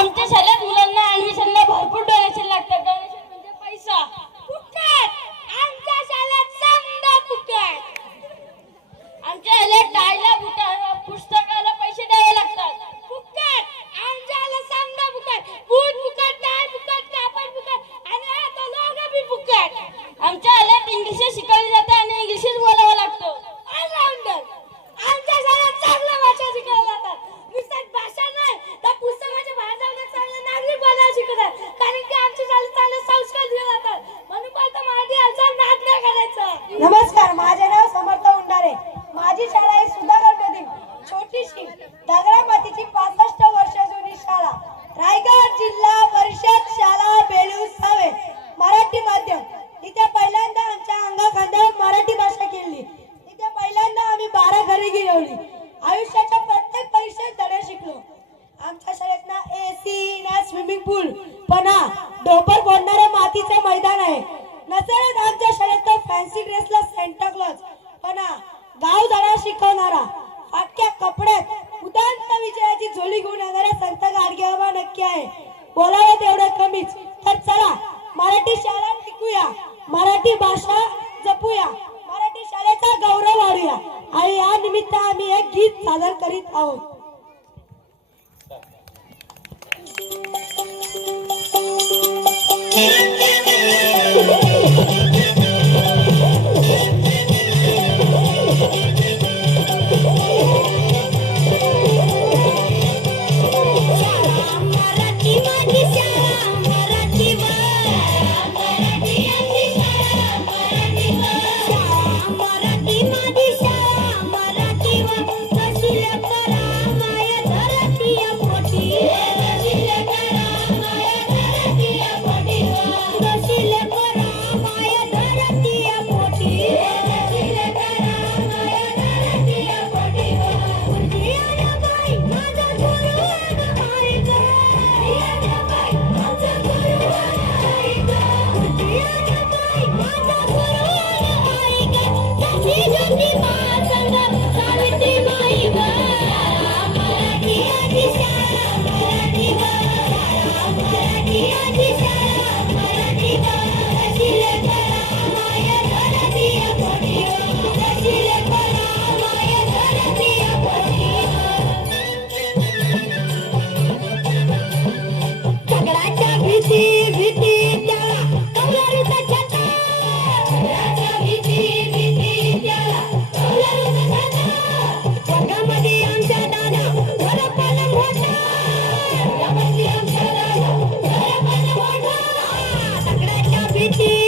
आमच्या शाळेत मुलांना ऍडमिशनला भरपूर डोनेशन लागतात. डोनेशन म्हणजे पैसा फुकट. आमच्या शाळेत समजा फुकट. आमच्या शाळेत टायला पुस्तकाला पैसे द्यावे लागतात फुकट. आमच्या शाळेत समजा फुकट. बूट फुकट, टाय फुकट, कापड फुकट आणि आता लोग बी फुकट. आमच्या शाळेत इंग्लिश शिकवली जाते आणि इंग्लिशच बोलावं लागतं. ऑलराऊंडर. आमच्या शाळेत चांगल्या भाषा शिकवल्या जातात. नुसतं भाषा नाही तर पुस्तकाच्या बाहेर जाऊन चांगले नागरिक बनायला शिकवतात. कारण की आमच्या शाळेत चांगले संस्कार दिले जातात. म्हणून बोलतो मराठी भाषा नाद नाही करायचं. नमस्कार, माझे नाव समर्थ उंडारे. माझी शाळा आहे सुधागडमधील छोटीशी दगडा मातीची 65 वर्ष जुनी शाळा. रायगड जिल्हा परिषद शाळा बेलूसावे मराठी माध्यम. इथे पहिल्यांदा आमच्या अंगाखांद्यावर मराठी भाषा केली. इथे पहिल्यांदा आम्ही 12 घरे गिरवली. आयुष्याच्या प्रत्येक परीक्षेत धडे शिकलो. आमच्या शाळेत ना AC ना स्विमिंग पूल पण हा डोपर फोडणारे मातीचे मैदान आहे. नसेलच आमच्या शाळेत तर फॅन्सी ड्रेसला सेंटा क्लॉज पण हा गाव धडा शिकवणारा फाटक्या कपड्यात उदांत विजयाची झोली घेऊन येणाऱ्या संत गाडगेबाबा नक्की आहे. बोलावं तेवढं कमीच. तर चला मराठी शाळा टिकूया, मराठी भाषा जपूया, मराठी शाळेचा गौरव वाढूया. आणि या निमित्त आम्ही एक गीत सादर करीत आहोत. Pretty